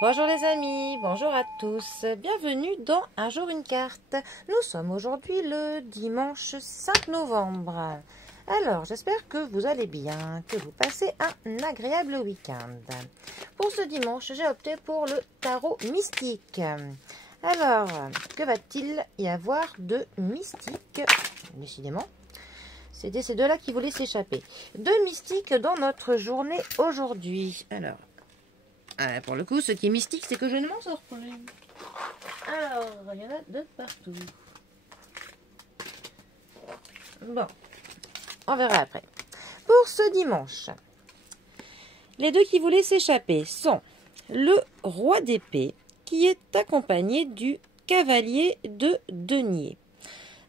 Bonjour les amis, bonjour à tous, bienvenue dans Un jour une carte. Nous sommes aujourd'hui le dimanche 5 novembre. Alors j'espère que vous allez bien, que vous passez un agréable week-end. Pour ce dimanche, j'ai opté pour le tarot mystique. Alors, que va-t-il y avoir de mystique? Décidément, c'était ces deux-là qui voulaient s'échapper. De mystique dans notre journée aujourd'hui. Alors, pour le coup, ce qui est mystique, c'est que je ne m'en sors pas. Alors, il y en a de partout. Bon, on verra après. Pour ce dimanche, les deux qui voulaient s'échapper sont le roi d'épée, qui est accompagné du cavalier de denier.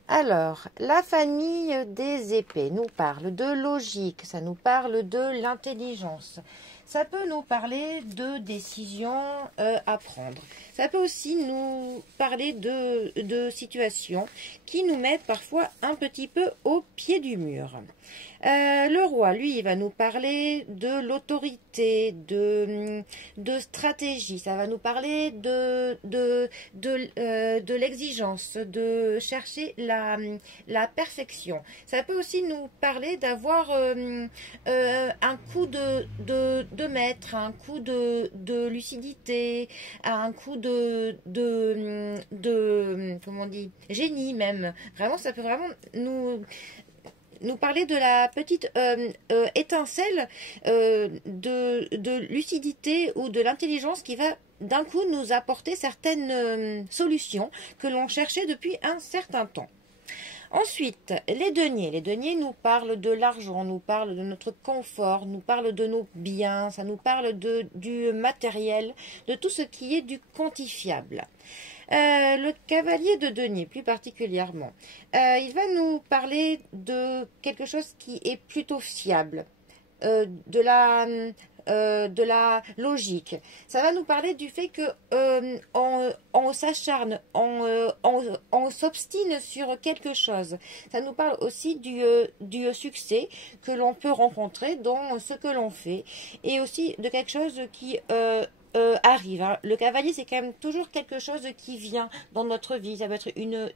Alors, la famille des épées nous parle de logique, ça nous parle de l'intelligence. Ça peut nous parler de décisions à prendre. Ça peut aussi nous parler de situations qui nous mettent parfois un petit peu au pied du mur. Le roi, lui, il va nous parler de l'autorité, de stratégie. Ça va nous parler de l'exigence, de chercher la perfection. Ça peut aussi nous parler d'avoir un coup de maître, un coup de lucidité, un coup comment on dit, génie même. Vraiment, ça peut vraiment nous parler de la petite étincelle de lucidité ou de l'intelligence qui va d'un coup nous apporter certaines solutions que l'on cherchait depuis un certain temps. Ensuite, les deniers. Les deniers nous parlent de l'argent, nous parlent de notre confort, nous parlent de nos biens, ça nous parle du matériel, de tout ce qui est du quantifiable. Le cavalier de denier, plus particulièrement, il va nous parler de quelque chose qui est plutôt fiable, de la logique. Ça va nous parler du fait que on s'acharne, on s'obstine sur quelque chose. Ça nous parle aussi du succès que l'on peut rencontrer dans ce que l'on fait et aussi de quelque chose qui arrive. Hein. Le cavalier, c'est quand même toujours quelque chose qui vient dans notre vie. Ça peut être une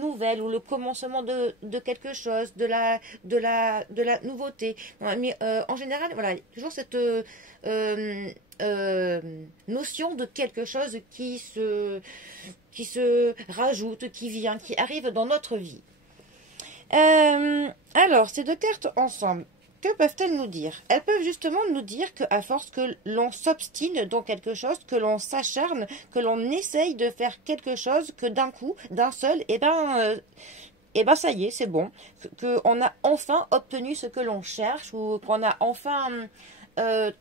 nouvelle ou le commencement de quelque chose, de la nouveauté. Mais en général, voilà, toujours cette notion de quelque chose qui se rajoute, qui vient, qui arrive dans notre vie. Alors, ces deux cartes ensemble, que peuvent-elles nous dire? Elles peuvent justement nous dire qu'à force que l'on s'obstine dans quelque chose, que l'on s'acharne, que l'on essaye de faire quelque chose, que d'un coup, d'un seul, et ben ça y est, c'est bon. Qu'on a enfin obtenu ce que l'on cherche ou qu'on a enfin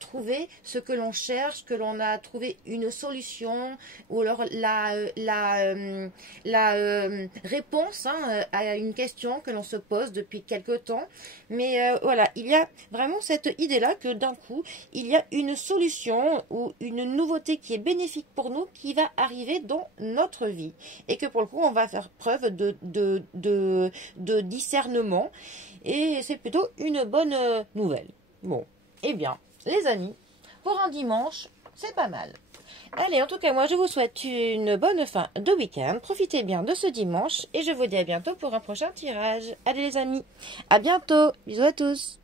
trouvé ce que l'on cherche, que l'on a trouvé une solution ou alors la réponse à une question que l'on se pose depuis quelque temps. Mais voilà, il y a vraiment cette idée-là que d'un coup, il y a une solution ou une nouveauté qui est bénéfique pour nous qui va arriver dans notre vie. Et que pour le coup, on va faire preuve de discernement. Et c'est plutôt une bonne nouvelle. Bon, eh bien, les amis, pour un dimanche, c'est pas mal. Allez, en tout cas, moi, je vous souhaite une bonne fin de week-end. Profitez bien de ce dimanche et je vous dis à bientôt pour un prochain tirage. Allez, les amis, à bientôt. Bisous à tous.